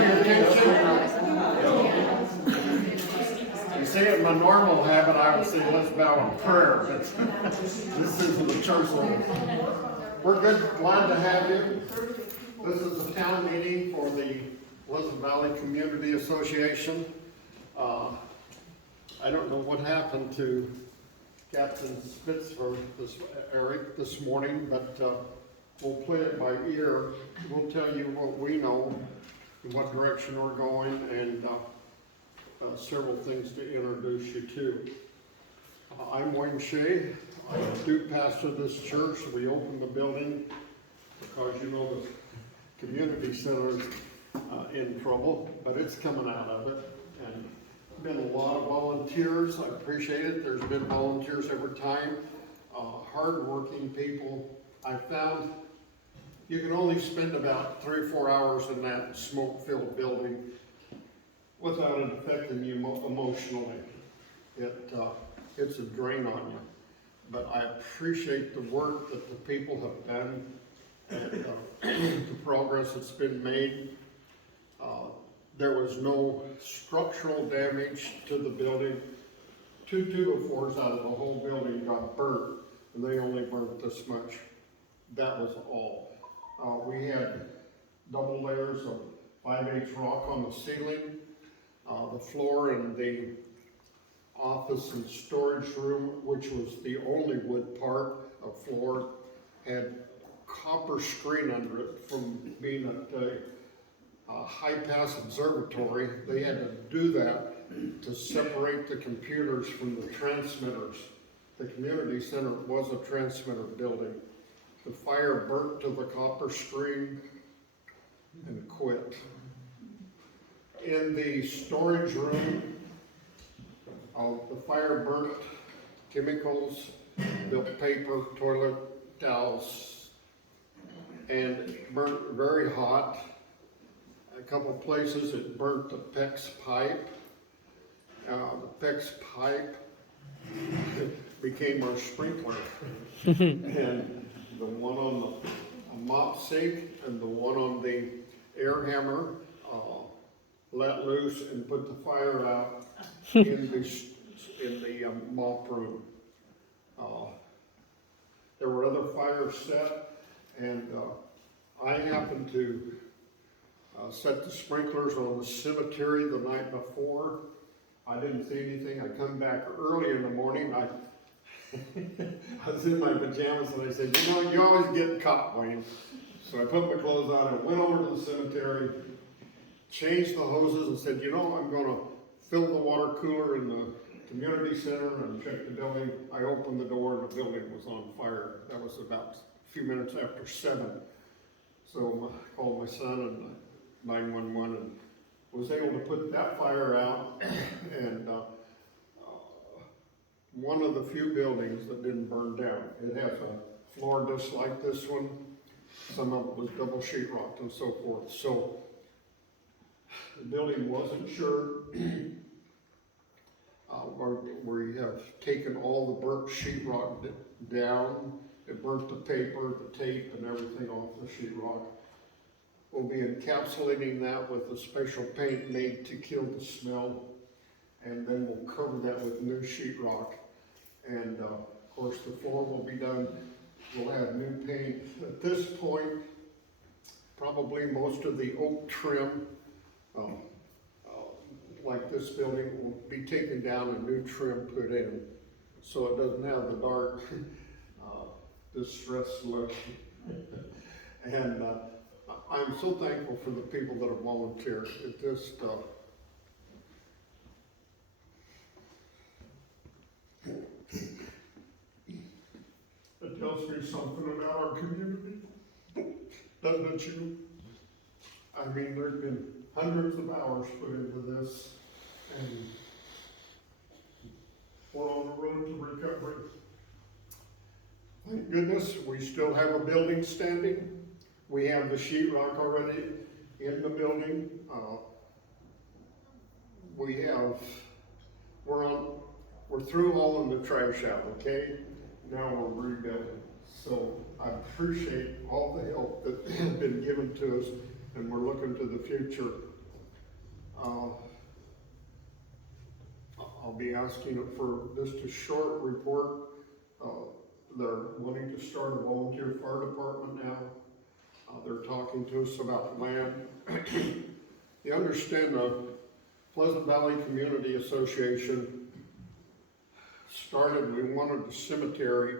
have your attention? You see, in my normal habit, I would say, let's bow in prayer, but this isn't the church service. We're good, glad to have you. This is a town meeting for the Pleasant Valley Community Association. I don't know what happened to Captain Spitzberg, Eric, this morning, but we'll play it by ear. We'll tell you what we know, in what direction we're going, and several things to introduce you to. I'm Wayne Shea. I do pastor this church. We opened the building because you know the community center is in trouble, but it's coming out of it. And been a lot of volunteers. I appreciate it. There's been volunteers every time. Hard-working people. I found you can only spend about 3 or 4 hours in that smoke-filled building without it affecting you emotionally. It's a drain on you. But I appreciate the work that the people have done and the progress that's been made. There was no structural damage to the building. 2 2x4s out of the whole building got burnt, and they only burnt this much. That was all. We had double layers of 5/8 rock on the ceiling. The floor in the office and storage room, which was the only wood part of floor, had copper screen under it from being at the high pass observatory. They had to do that to separate the computers from the transmitters. The community center was a transmitter building. The fire burnt to the copper screen and quit. In the storage room, the fire burnt chemicals, built paper, toilet towels, and burnt very hot. A couple places it burnt the PEX pipe. The PEX pipe became our sprinkler. And the one on the mop sink and the one on the air hammer let loose and put the fire out in the mop room. There were other fires set, and I happened to set the sprinklers on the cemetery the night before. I didn't see anything. I come back early in the morning. I was in my pajamas and I said, you know, you always get caught, Wayne. So I put my clothes on and went over to the cemetery, changed the hoses and said, you know, I'm gonna fill the water cooler in the community center and check the building. I opened the door and the building was on fire. That was about a few minutes after 7. So I called my son and 911 and was able to put that fire out. And one of the few buildings that didn't burn down. It has a floor just like this one. Some of it was double sheetrocked and so forth. So the building wasn't sure. We have taken all the burnt sheetrock down. It burnt the paper, the tape, and everything off the sheetrock. We'll be encapsulating that with a special paint made to kill the smell, and then we'll cover that with new sheetrock. And of course the floor will be done. We'll have new paint. At this point, probably most of the oak trim, like this building, will be taken down and new trim put in, so it doesn't have the dark, distressed look. And I'm so thankful for the people that have volunteered. It just, it tells me something about our community, doesn't it, you? I mean, there have been hundreds of hours put into this, and we're on the road to recovery. Thank goodness we still have a building standing. We have the sheetrock already in the building. We're through hauling the trash out, okay? Now we're rebuilding. So I appreciate all the help that has been given to us, and we're looking to the future I'll be asking for just a short report. They're wanting to start a volunteer fire department now. They're talking to us about land. You understand the Pleasant Valley Community Association started, we wanted a cemetery.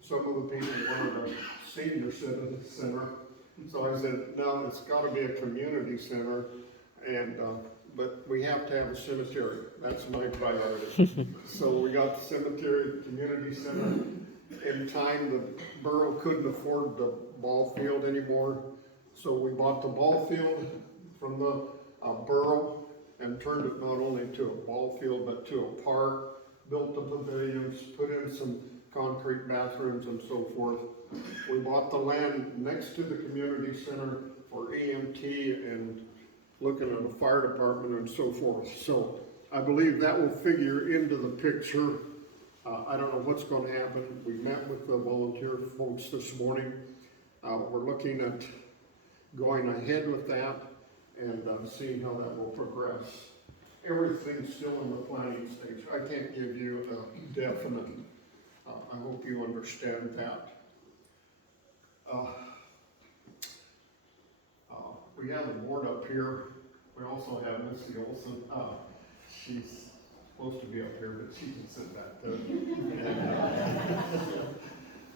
Some of the people wanted a senior citizen center. So I said, no, it's gotta be a community center. And, but we have to have a cemetery. That's my priority. So we got the cemetery, community center. In time, the borough couldn't afford the ball field anymore. So we bought the ball field from the borough and turned it not only to a ball field, but to a park, built the pavilions, put in some concrete bathrooms and so forth. We bought the land next to the community center for EMT and looking at a fire department and so forth. So I believe that will figure into the picture. I don't know what's going to happen. We met with the volunteer folks this morning. We're looking at going ahead with that and seeing how that will progress. Everything's still in the planning stage. I can't give you a definite, I hope you understand that. We have a board up here. We also have Missy Olson. She's supposed to be up here, but she can sit back there.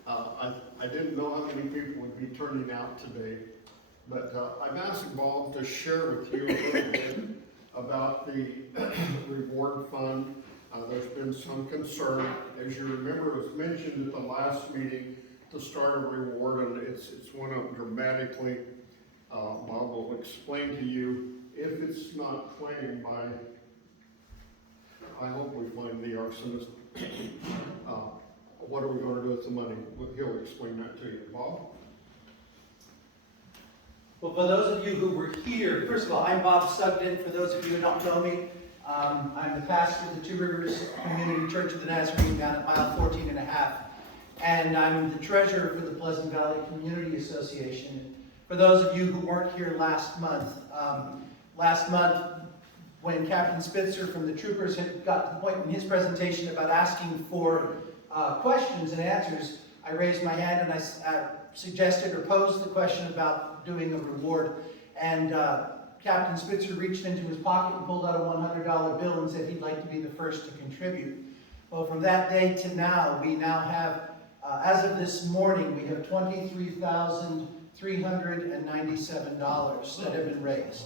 I didn't know how many people would be turning out today, but I've asked Bob to share with you a little bit about the reward fund. There's been some concern. As you remember, it was mentioned at the last meeting to start a reward, and it's went up dramatically. Bob will explain to you if it's not claimed by, I hope we find the arsonist. What are we going to do with the money? He'll explain that to you. Bob? Well, for those of you who were here, first of all, I'm Bob Sugden. For those of you who don't know me, I'm the pastor of the Two Rivers Community Church of the Nazarene down at mile 14 and a half. And I'm the treasurer for the Pleasant Valley Community Association. For those of you who weren't here last month when Captain Spitzer from the Troopers had got to the point in his presentation about asking for questions and answers, I raised my hand and I suggested or posed the question about doing a reward. And Captain Spitzer reached into his pocket and pulled out a $100 bill and said he'd like to be the first to contribute. Well, from that day to now, we now have, as of this morning, we have $23,397 that have been raised.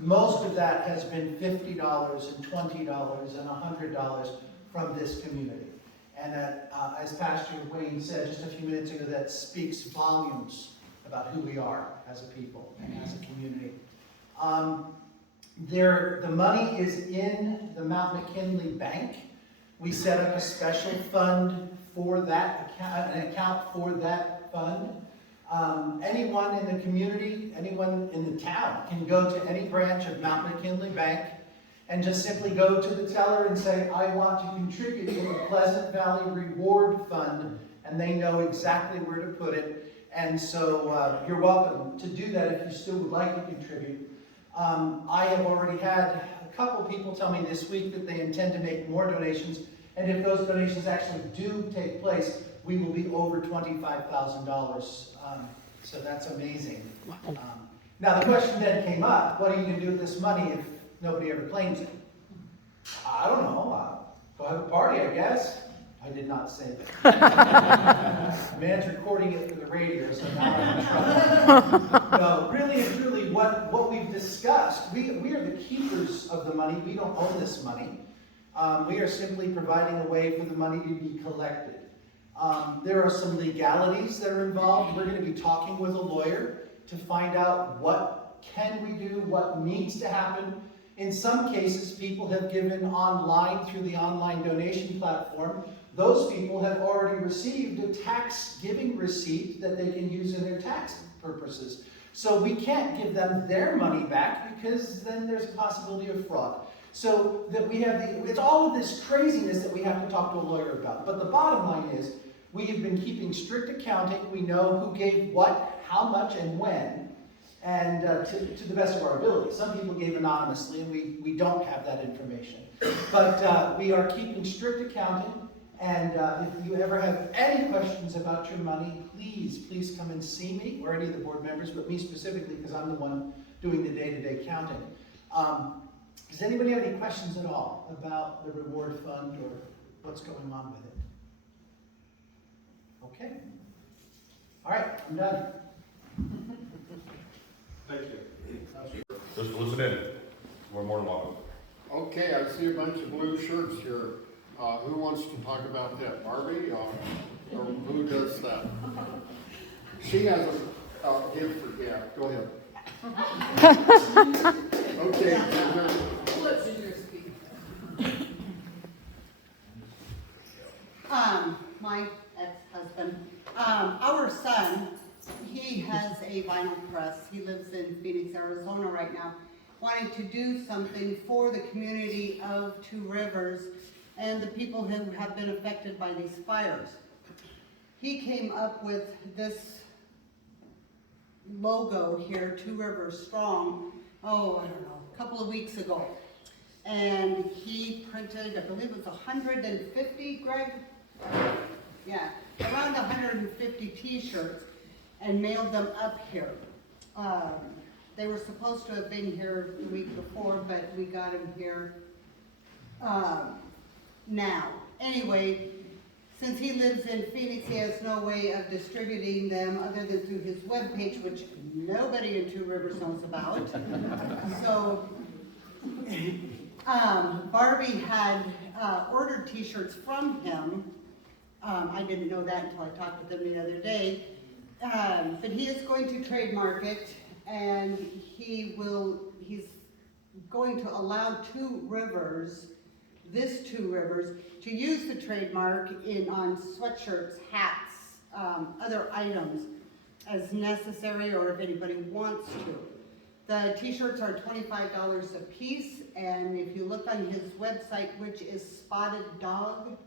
Most of that has been $50 and $20 and $100 from this community. And that, as Pastor Wayne said just a few minutes ago, that speaks volumes about who we are as a people and as a community. The money is in the Mount McKinley Bank. We set up a special fund for that account, an account for that fund. Anyone in the community, anyone in the town can go to any branch of Mount McKinley Bank and just simply go to the teller and say, I want to contribute to the Pleasant Valley Reward Fund, and they know exactly where to put it. And so you're welcome to do that if you still would like to contribute. I have already had a couple people tell me this week that they intend to make more donations, and if those donations actually do take place, we will be over $25,000. So that's amazing. Now the question then came up, what are you going to do with this money if nobody ever claims it? I don't know. Go have a party, I guess. I did not say that. Man's recording it for the radio, so now I'm in trouble. No, really and truly, what we've discussed, we are the keepers of the money. We don't own this money. We are simply providing a way for the money to be collected. There are some legalities that are involved. We're going to be talking with a lawyer to find out what can we do, what needs to happen. In some cases, people have given online through the online donation platform. Those people have already received a tax giving receipt that they can use in their tax purposes. So we can't give them their money back because then there's a possibility of fraud. So that we have it's all of this craziness that we have to talk to a lawyer about. But the bottom line is, we have been keeping strict accounting. We know who gave what, how much, and when. and to the best of our ability. Some people gave anonymously, and we don't have that information. But we are keeping strict accounting, and if you ever have any questions about your money, please come and see me, or any of the board members, but me specifically, because I'm the one doing the day-to-day counting. Does anybody have any questions at all about the reward fund or what's going on with it? Okay. All right, I'm done. Thank you. Just listen in. We're more than welcome. Okay, I see a bunch of blue shirts here. Who wants to talk about that? Barbie, or who does that? She has a gift for Gab. Go ahead. Okay. My ex-husband, our son, he has a vinyl press. He lives in Phoenix, Arizona right now, wanting to do something for the community of Two Rivers and the people who have been affected by these fires. He came up with this logo here, Two Rivers Strong, I don't know, a couple of weeks ago. And he printed, I believe it was 150, Greg? Yeah, around 150 t-shirts and mailed them up here. They were supposed to have been here the week before, but we got them here now. Anyway, since he lives in Phoenix, he has no way of distributing them other than through his webpage, which nobody in Two Rivers knows about. So Barbie had ordered t-shirts from him. I didn't know that until I talked with him the other day. But he is going to trademark it, and he's going to allow Two Rivers, Two Rivers, to use the trademark on sweatshirts, hats, other items as necessary, or if anybody wants to. The t-shirts are $25 a piece, and if you look on his website, which is Spotted Dog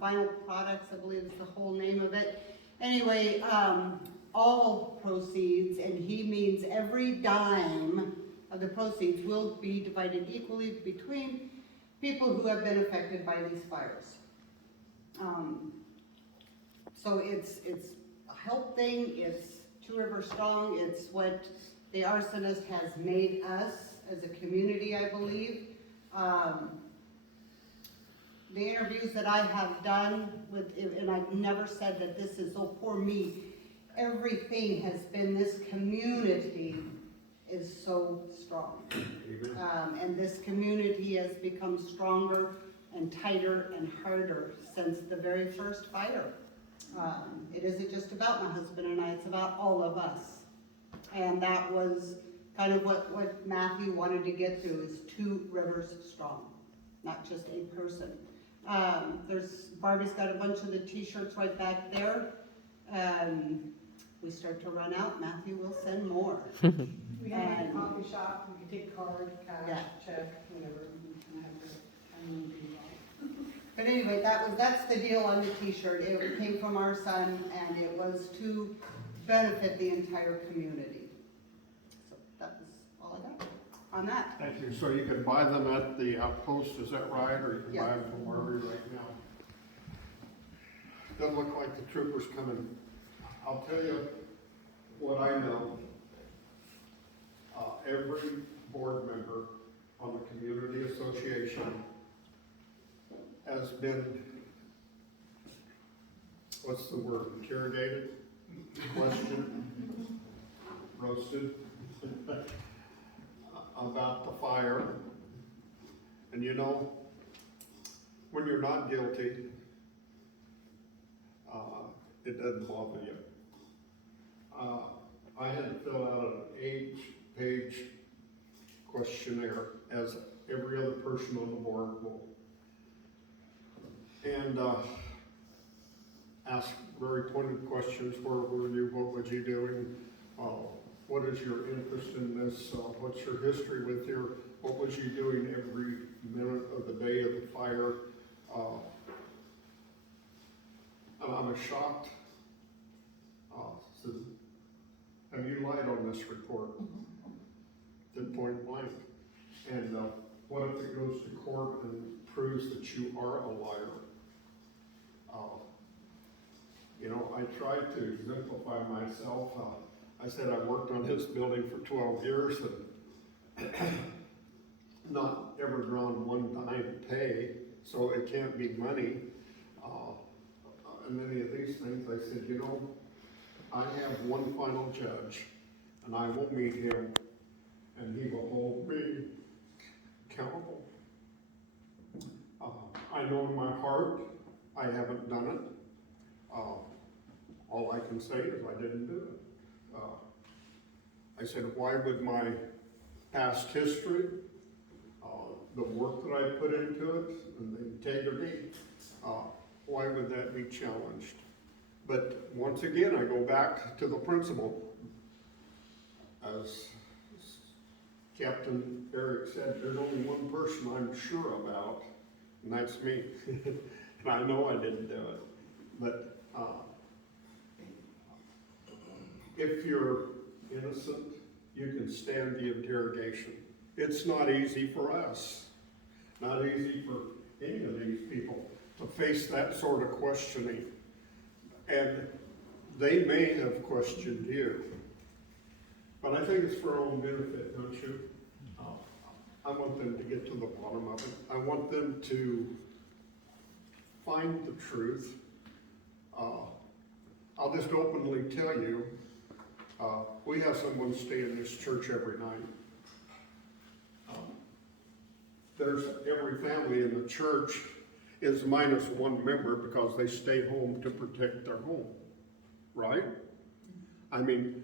Vinyl Products, I believe is the whole name of it. Anyway, all proceeds, and he means every dime of the proceeds, will be divided equally between people who have been affected by these fires. So it's a help thing, it's Two Rivers Strong, it's what the arsonist has made us as a community, I believe. The interviews that I have done with, and I've never said that this is, oh, poor me. Everything has been, this community is so strong. And this community has become stronger and tighter and harder since the very first fire. It isn't just about my husband and I, it's about all of us. And that was kind of what Matthew wanted to get through, is Two Rivers Strong, not just a person. Barbie's got a bunch of the t-shirts right back there. We start to run out, Matthew will send more. We have a coffee shop, we can take card, cash, Yeah. check, whatever. But anyway, that's the deal on the t-shirt. It came from our son, and it was to benefit the entire community. So that was all I got on that. Thank you. So you can buy them at the outpost, is that right? Or you can buy them from Barbie right now? Doesn't look like the troopers coming. I'll tell you what I know. Every board member on the community association has been, what's the word, interrogated, questioned, roasted about the fire. And you know, when you're not guilty, it doesn't bother you. I had to fill out an 8-page questionnaire, as every other person on the board will. And ask very pointed questions. Where were you? What was you doing? What is your interest in this? What's your history with here? What was you doing every minute of the day of the fire? I'm shocked. have you lied on this report? Did point blank. And what if it goes to court and proves that you are a liar? You know, I tried to exemplify myself. I said I worked on his building for 12 years and not ever drawn one dime pay, so it can't be money. And many of these things, I said, you know, I have one final judge, and I will meet him, and he will hold me accountable. I know in my heart I haven't done it. All I can say is I didn't do it. I said, why would my past history, the work that I put into it, and the integrity, why would that be challenged? But once again, I go back to the principle. As Captain Eric said, there's only one person I'm sure about, and that's me. And I know I didn't do it. But if you're innocent, you can stand the interrogation. It's not easy for us, not easy for any of these people to face that sort of questioning. And they may have questioned you, but I think it's for our own benefit, don't you? I want them to get to the bottom of it. I want them to find the truth. I'll just openly tell you, we have someone stay in this church every night. There's every family in the church is minus one member because they stay home to protect their home, right? I mean,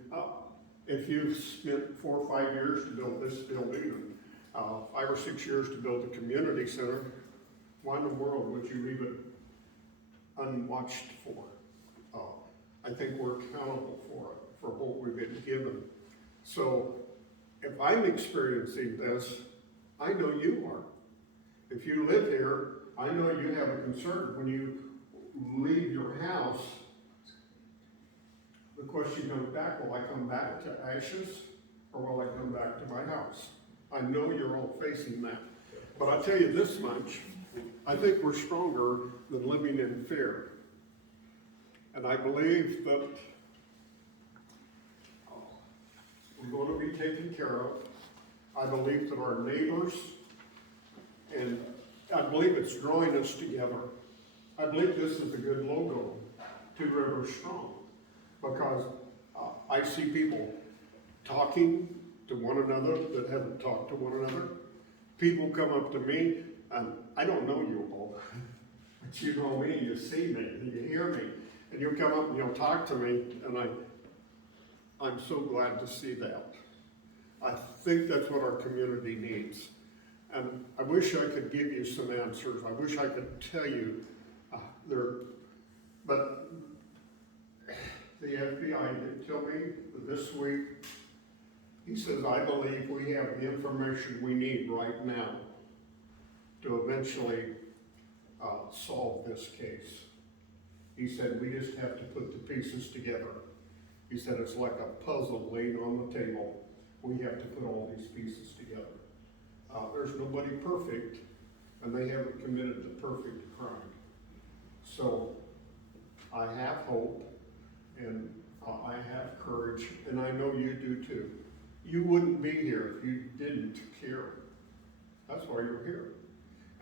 if you've spent 4 or 5 years to build this building, and 5 or 6 years to build a community center, why in the world would you leave it unwatched for? I think we're accountable for it, for what we've been given. So if I'm experiencing this, I know you are. If you live here, I know you have a concern. When you leave your house, the question comes back, will I come back to ashes or will I come back to my house? I know you're all facing that. But I'll tell you this much, I think we're stronger than living in fear. And I believe that we're going to be taken care of. I believe that our neighbors, and I believe it's drawing us together. I believe this is a good logo, Two Rivers Strong, because I see people talking to one another that haven't talked to one another. People come up to me, and I don't know you all, but you know me, you see me, and you hear me, and you'll come up and you'll talk to me, and I'm so glad to see that. I think that's what our community needs. And I wish I could give you some answers. I wish I could tell you but the FBI did tell me this week, he says, I believe we have the information we need right now to eventually solve this case. He said, we just have to put the pieces together. He said, it's like a puzzle laid on the table. We have to put all these pieces together. There's nobody perfect, and they haven't committed the perfect crime. So I have hope, and I have courage, and I know you do too. You wouldn't be here if you didn't care. That's why you're here.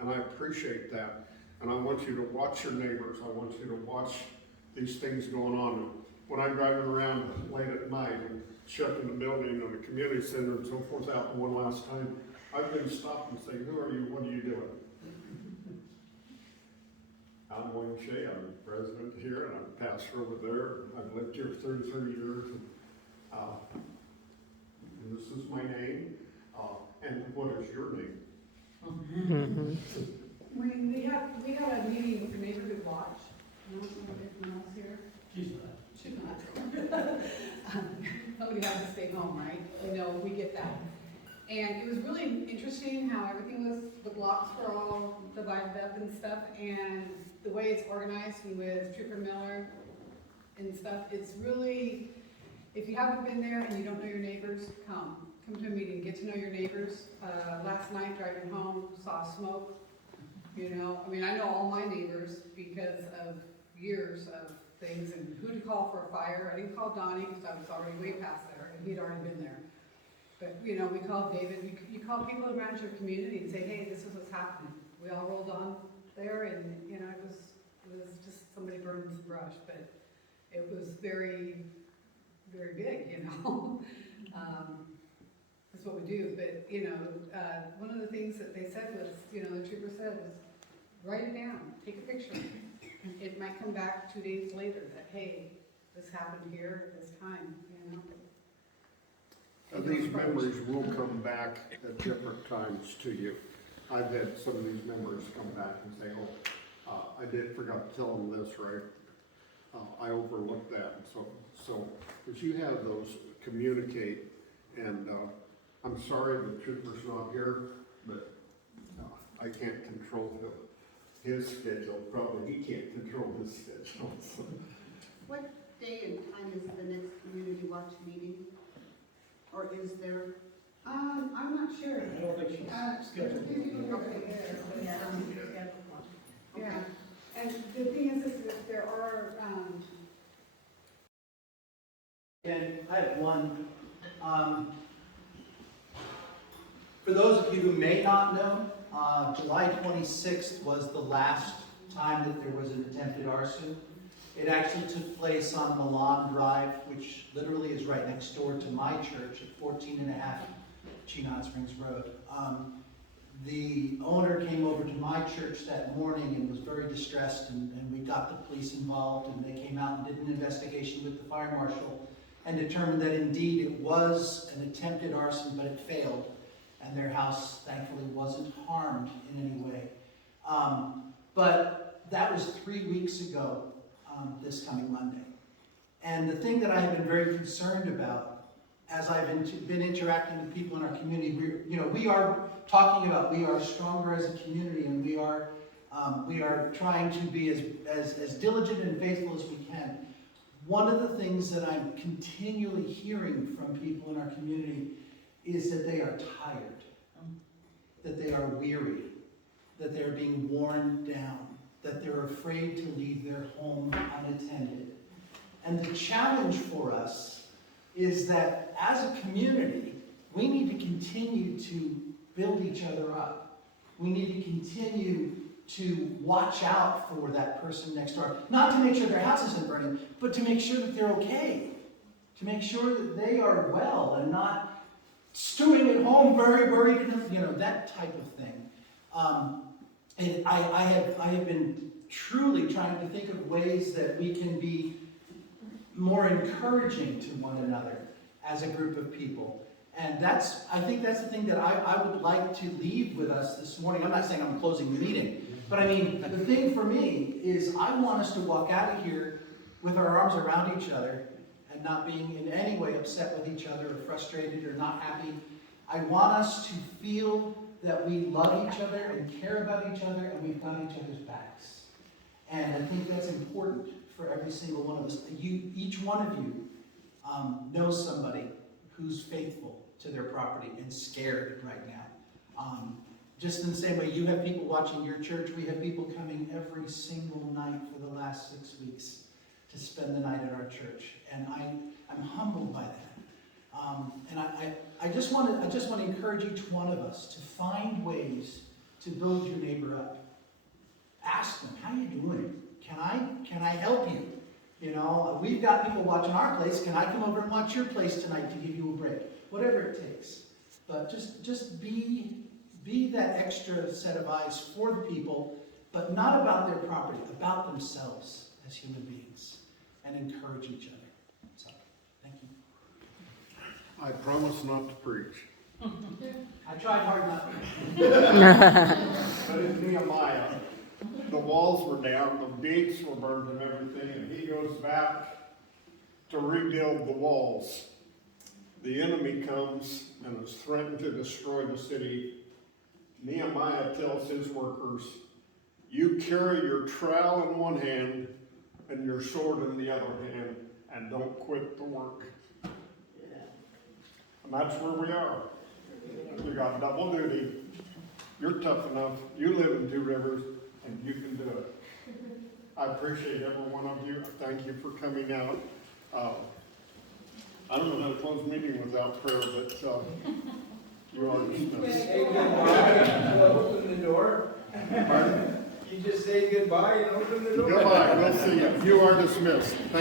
And I appreciate that. And I want you to watch your neighbors. I want you to watch these things going on. When I'm driving around late at night and checking the building or the community center and so forth out one last time, I've been stopped and saying, who are you? What are you doing? I'm Wayne Shea. I'm the president here, and I'm a pastor over there. I've lived here for 33 years. And this is my name. And what is your name? We have a meeting with the Neighborhood Watch. I don't know if anyone else here. She's not. Somebody has to stay home, right? You know, we get that. And it was really interesting how everything was, the blocks were all divided up and stuff, and the way it's organized with Trooper Miller and stuff, it's if you haven't been there and you don't know your neighbors, come to a meeting, get to know your neighbors. Last night driving home, saw smoke, you know, I mean, I know all my neighbors because of years of things and who to call for a fire. I didn't call Donnie because I was already way past there and he'd already been there. But, you know, we called David, you call people around your community and say, hey, this is what's happening. We all rolled on there and, you know, it was just somebody burning some brush, but it was very, very big, you know. That's what we do, but, you know, one of the things that they said was, you know, the trooper said was, write it down, take a picture. It might come back 2 days later that, hey, this happened here at this time, you know. And these memories will come back at different times to you. I've had some of these memories come back and say, oh, I forgot to tell them this, right? I overlooked that, and so, as you have those, communicate, and, I'm sorry the trooper's not here, but, I can't control his schedule, probably he can't control his schedule, so. What day and time is the next community watch meeting? Or is there? I'm not sure. I don't think she's scheduled. Yeah, and the thing is that there are, And I have one. For those of you who may not know, July 26th was the last time that there was an attempted arson. It actually took place on Milan Drive, which literally is right next door to my church at 14.5 Chino Springs Road. The owner came over to my church that morning and was very distressed, and we got the police involved, and they came out and did an investigation with the fire marshal and determined that indeed it was an attempted arson, but it failed, and their house thankfully wasn't harmed in any way. But that was 3 weeks ago, this coming Monday. And the thing that I have been very concerned about as I've been interacting with people in our community, we are talking about we are stronger as a community, and we are trying to be as diligent and faithful as we can. One of the things that I'm continually hearing from people in our community is that they are tired, that they are weary, that they're being worn down, that they're afraid to leave their home unattended. And the challenge for us is that as a community, we need to continue to build each other up. We need to continue to watch out for that person next door. Not to make sure their house isn't burning, but to make sure that they're okay. To make sure that they are well and not stewing at home very worried, that type of thing. And I have been truly trying to think of ways that we can be more encouraging to one another as a group of people. And I think that's the thing that I would like to leave with us this morning. I'm not saying I'm closing the meeting, but I mean, the thing for me is I want us to walk out of here with our arms around each other and not being in any way upset with each other or frustrated or not happy. I want us to feel that we love each other and care about each other and we've got each other's backs. And I think that's important for every single one of us. Each one of you knows somebody who's faithful to their property and scared right now. Just in the same way you have people watching your church, we have people coming every single night for the last 6 weeks to spend the night at our church. And I'm humbled by that. And I just want to encourage each one of us to find ways to build your neighbor up. Ask them, how you doing? Can I help you? We've got people watching our place. Can I come over and watch your place tonight to give you a break? Whatever it takes. But just be that extra set of eyes for the people, but not about their property, about themselves as human beings, and encourage each other. So, thank you. I promise not to preach. I tried hard not to. But in Nehemiah, the walls were down, the gates were burned and everything, and he goes back to rebuild the walls. The enemy comes and is threatened to destroy the city. Nehemiah tells his workers, you carry your trowel in one hand and your sword in the other hand, and don't quit the work. And that's where we are. We got double duty. You're tough enough. You live in Two Rivers and you can do it. I appreciate every one of you. Thank you for coming out. I don't know how to close a meeting without prayer, but you are dismissed. Say goodbye, open the door. Pardon? You just say goodbye and open the door. Goodbye. We'll see you. You are dismissed. Thank